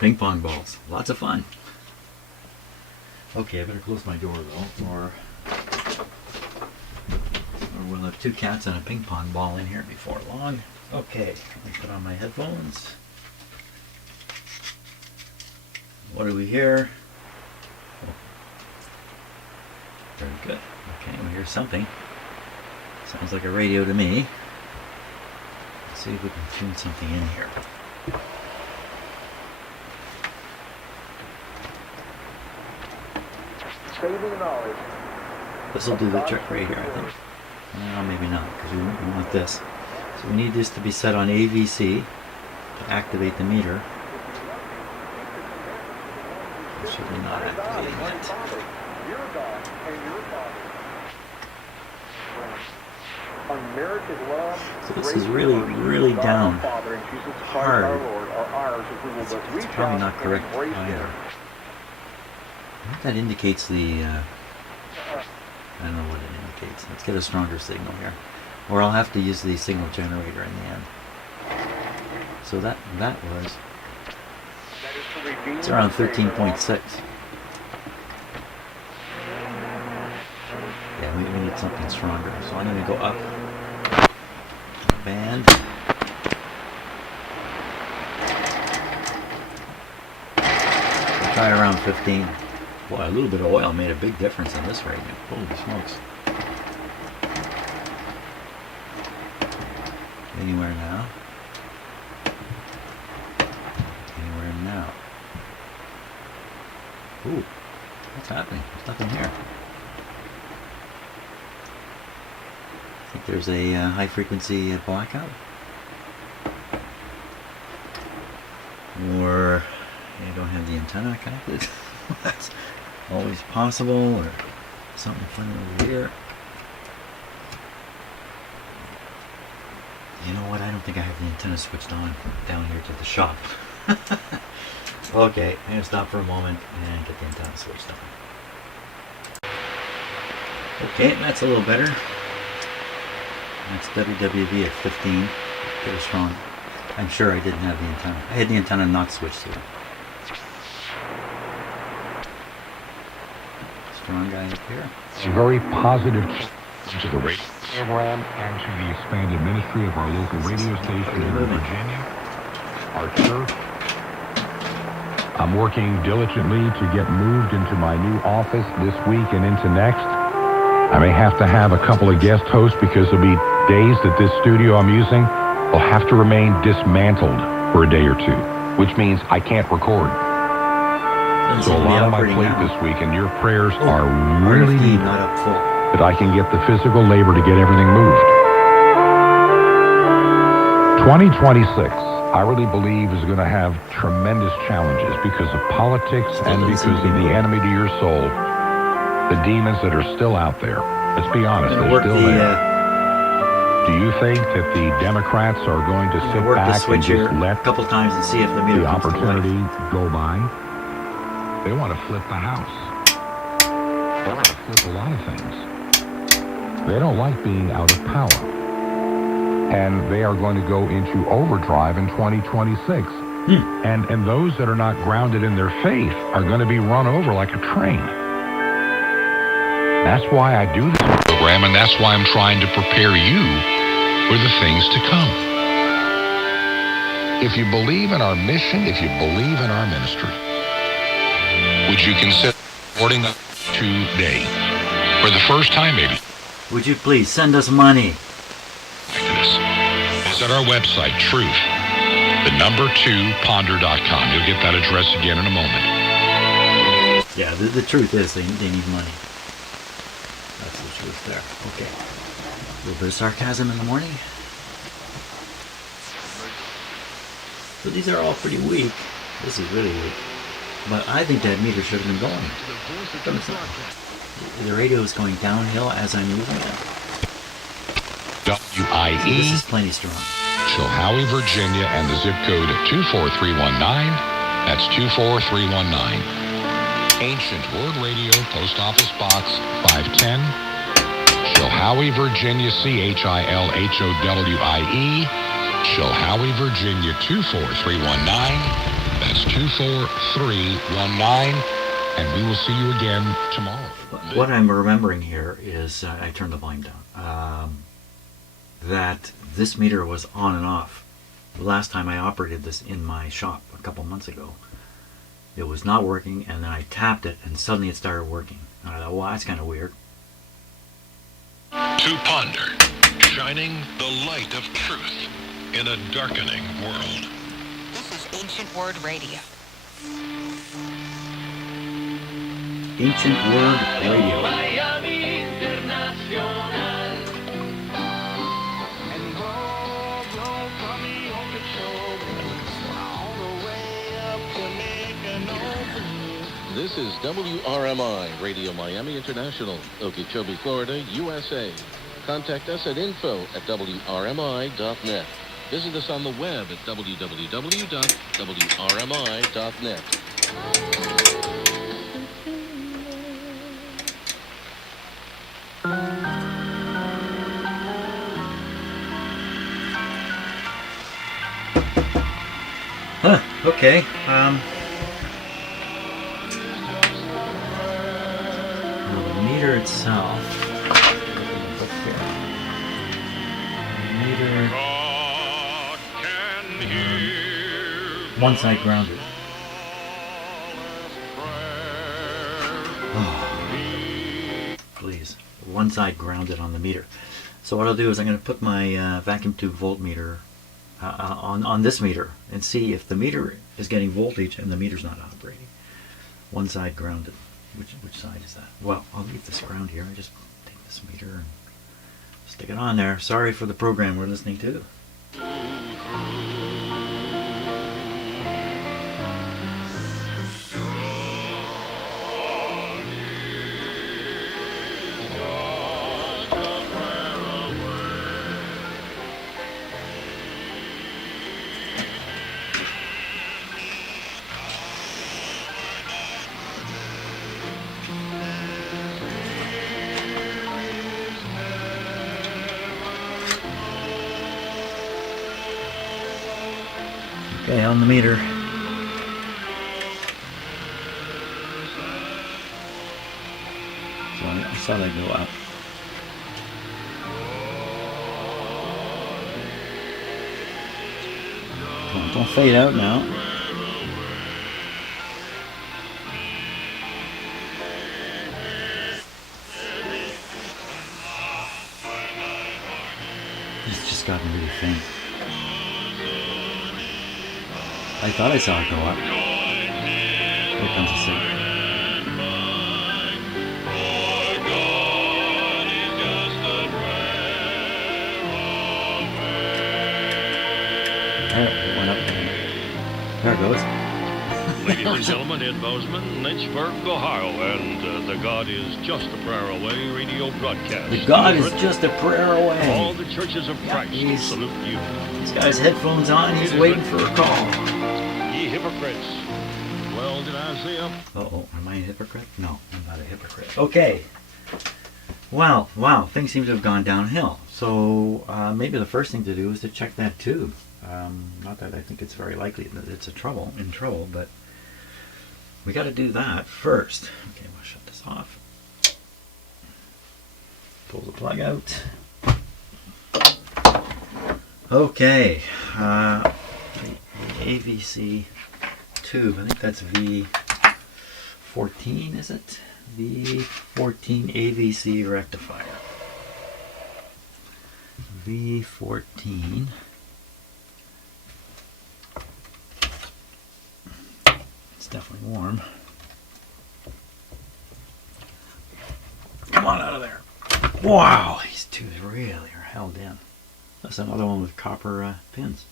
Ping pong balls. Lots of fun. Okay, I better close my door though, or we'll have 2 cats and a ping pong ball in here before long. Okay, let me put on my headphones. What do we hear? Oh. Very good. Okay, we hear something. Sounds like a radio to me. Let's see if we can tune something in here. Saving knowledge. This will do the trick right here, I think. No, maybe not, because we want this. So we need this to be set on AVC to activate the meter. It should be not activating yet. So this is really, really down hard. It's probably not correct either. I think that indicates the, I don't know what it indicates. Let's get a stronger signal here. Or I'll have to use the signal generator in the end. So that was, it's around 13.6. Yeah, we need something stronger. So I'm going to go up. Band. We'll try around 15. Boy, a little bit of oil made a big difference in this right now. Holy smokes. Anywhere now? Anywhere now? Ooh, what's happening? There's nothing here. I think there's a high frequency blackout. Or I don't have the antenna connected. That's always possible, or something funny over here. You know what? I don't think I have the antenna switched on down here to the shop. Okay, I'm going to stop for a moment and get the antenna switched on. Okay, that's a little better. That's WWV at 15. Pretty strong. I'm sure I didn't have the antenna. I had the antenna not switched to it. Strong guy up here. A very positive to the radio program and to the expanded ministry of our local radio station here in Virginia, our church. I'm working diligently to get moved into my new office this week and into next. I may have to have a couple of guest hosts because there'll be days that this studio I'm using will have to remain dismantled for a day or two, which means I can't record. So a lot on my plate this week, and your prayers are really needed that I can get the physical labor to get everything moved. 2026, I really believe, is going to have tremendous challenges because of politics and because of the enemy to your soul, the demons that are still out there. Let's be honest, they're still there. Do you think that the Democrats are going to sit back and just let a couple times and see if the opportunity go by? They want to flip the house. They want to flip a lot of things. They don't like being out of power. And they are going to go into overdrive in 2026. And those that are not grounded in their faith are going to be run over like a train. That's why I do this program, and that's why I'm trying to prepare you for the things to come. If you believe in our mission, if you believe in our ministry, would you consider supporting us today? For the first time, maybe. Would you please send us money? Visit our website, truth2ponder.com. You'll get that address again in a moment. Yeah, the truth is they need money. That's the truth there. Okay. A little bit of sarcasm in the morning. So these are all pretty weak. This is really weak. But I think that meter should have been going. The radio is going downhill as I'm moving it. WIE. This is plenty strong. Chilhowie, Virginia, and the zip code 24319. That's 24319. Ancient Word Radio, Post Office Box 510. Chilhowie, Virginia, CHILHOWIE. Chilhowie, Virginia 24319. That's 24319. And we will see you again tomorrow. What I'm remembering here is, I turned the volume down, that this meter was on and off. The last time I operated this in my shop a couple months ago, it was not working, and then I tapped it and suddenly it started working. And I thought, well, that's kind of weird. To ponder, shining the light of truth in a darkening world. This is Ancient Word Radio. Ancient Word Radio. This is WRMI, Radio Miami International, Okeechobee, Florida, USA. Contact us at info@wrmi.net. Visit us on the web at www.wrmi.net. Huh, okay. The meter itself. Look here. Meter. One side grounded. Oh, please. One side grounded on the meter. So what I'll do is I'm going to put my vacuum tube voltmeter on this meter and see if the meter is getting voltage and the meter's not operating. One side grounded. Which side is that? Well, I'll leave this ground here. I just take this meter and stick it on there. Sorry for the program we're listening to. Okay, on the meter. So I saw that go up. Come on, don't fade out now. It's just gotten really faint. I thought I saw it go up. Here comes the signal. There, it went up. There it goes. Ladies and gentlemen, Ed Bozeman, Lynchburg, Ohio, and the God is Just a Prayer Away radio broadcast. The God is just a prayer away. All the churches of Christ salute you. He's got his headphones on. He's waiting for a call. Ye hypocrites. Well, did Isaiah? Uh-oh, am I a hypocrite? No, I'm not a hypocrite. Okay. Wow, things seem to have gone downhill. So maybe the first thing to do is to check that tube. Not that I think it's very likely that it's in trouble, but we got to do that first. Okay, we'll shut this off. Pull the plug out. Okay, the AVC tube. I think that's V14, is it? V14 AVC rectifier. V14. It's definitely warm. Come on out of there. Wow, these tubes really are held in. That's another one with copper pins.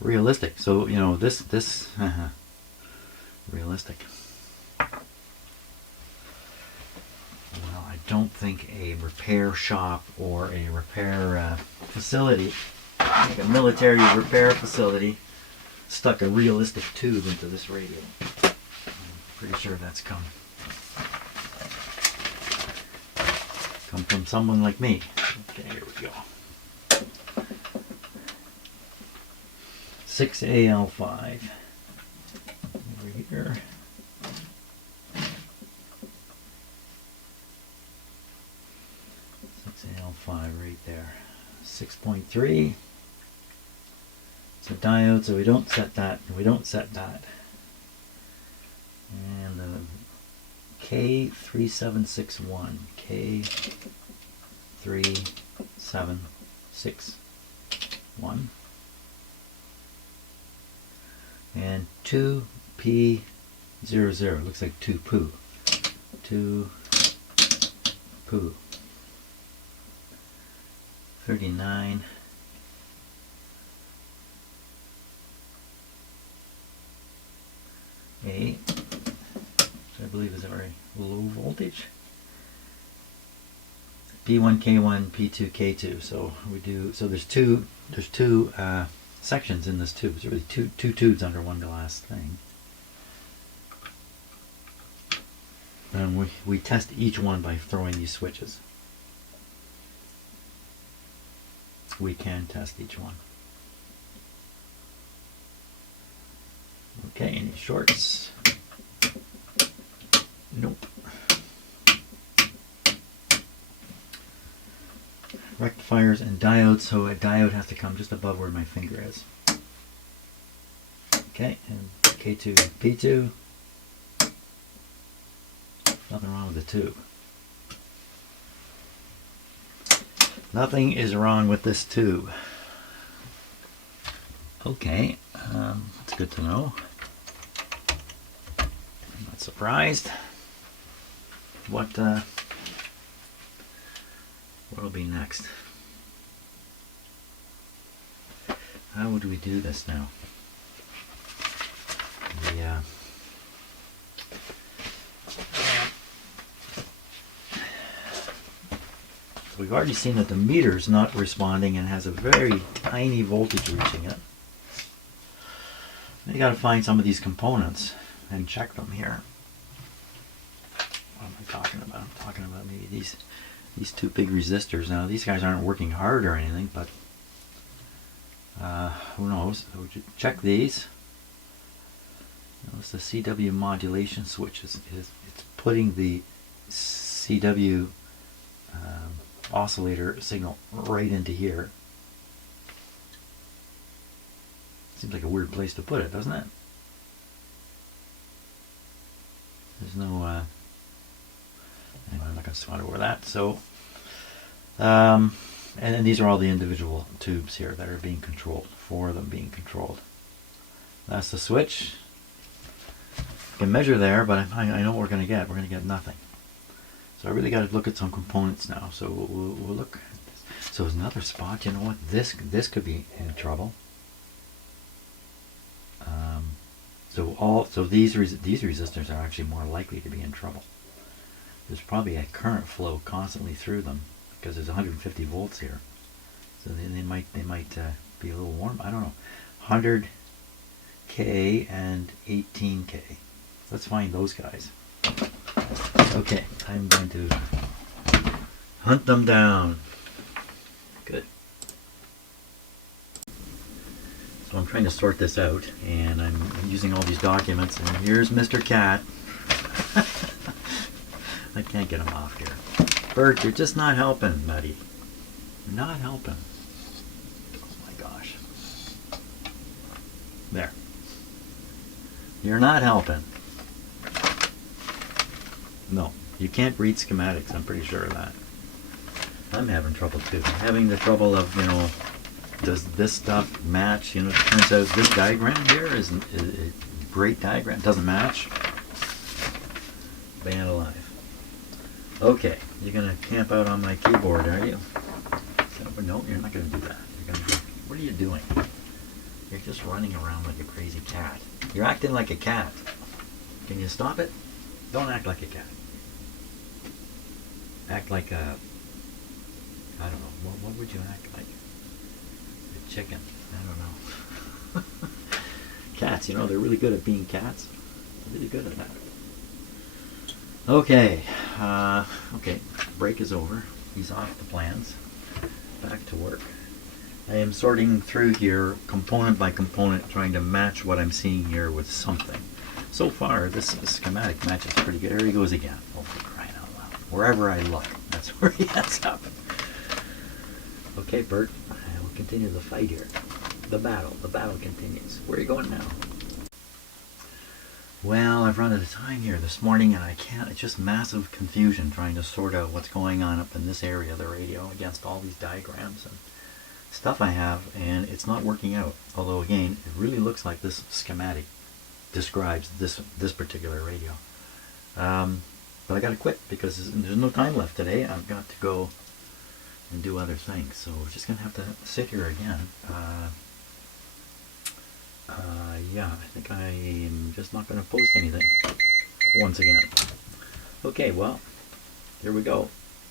Realistic. So, you know, this realistic. Well, I don't think a repair shop or a repair facility, like a military repair facility, stuck a realistic tube into this radio. I'm pretty sure that's come from someone like me. Okay, here we go. 6AL5 over here. 6AL5 right there. 6.3. It's a diode, so we don't set that. And the K3761. K3761. And 2P00. Looks like 2 poo. 2 poo. 39. A, which I believe is a very low voltage. P1, K1, P2, K2. So we do. So there's two sections in this tube. It's really two tubes under one glass thing. And we test each one by throwing these switches. We can test each one. Okay, any shorts? Nope. Rectifiers and diodes, so a diode has to come just above where my finger is. Okay, and K2, P2. Nothing wrong with the tube. Nothing is wrong with this tube. Okay, that's good to know. I'm not surprised. What'll be next? How would we do this now? So we've already seen that the meter's not responding and has a very tiny voltage reaching it. You got to find some of these components and check them here. What am I talking about? I'm talking about maybe these two big resistors. Now these guys aren't working hard or anything, but Who knows? So check these. Notice the CW modulation switch it's putting the CW oscillator signal right into here. Seems like a weird place to put it, doesn't it? There's no anyway, I'm not going to swat over that. So and then these are all the individual tubes here that are being controlled, 4 of them being controlled. That's the switch. You can measure there, but I know what we're going to get. We're going to get nothing. So I really got to look at some components now. So we'll look. So there's another spot. You know what? This could be in trouble. So these resistors are actually more likely to be in trouble. There's probably a current flow constantly through them because there's 150 volts here. So they might be a little warm. I don't know. 100K and 18K. Let's find those guys. Okay, I'm going to hunt them down. Good. So I'm trying to sort this out, and I'm using all these documents, and here's Mr. Cat. I can't get him off here. Bert, you're just not helping, buddy. You're not helping. Oh my gosh. There. You're not helping. No, you can't read schematics, I'm pretty sure of that. I'm having trouble too. I'm having the trouble of, does this stuff match? It turns out this diagram here is a great diagram. It doesn't match. Band alive. Okay, you're going to camp out on my keyboard, are you? No, you're not going to do that. What are you doing? You're just running around like a crazy cat. You're acting like a cat. Can you stop it? Don't act like a cat. Act like a, I don't know, what would you act like? A chicken. I don't know. Cats, they're really good at being cats. They're really good at that. Okay. Okay, break is over. He's off the plans. Back to work. I am sorting through here component by component, trying to match what I'm seeing here with something. So far, this schematic matches pretty good. There he goes again. Oh, for crying out loud. Wherever I look, that's where he ends up. Okay, Bert, we'll continue the fight here. The battle continues. Where are you going now? Well, I've run out of time here this morning, and I can't. It's just massive confusion trying to sort out what's going on up in this area of the radio against all these diagrams and stuff I have, and it's not working out. Although, again, it really looks like this schematic describes this particular radio. But I got to quit because there's no time left today. I've got to go and do other things. So we're just going to have to sit here again. Yeah, I think I'm just not going to post anything once again. Okay, well, here we go.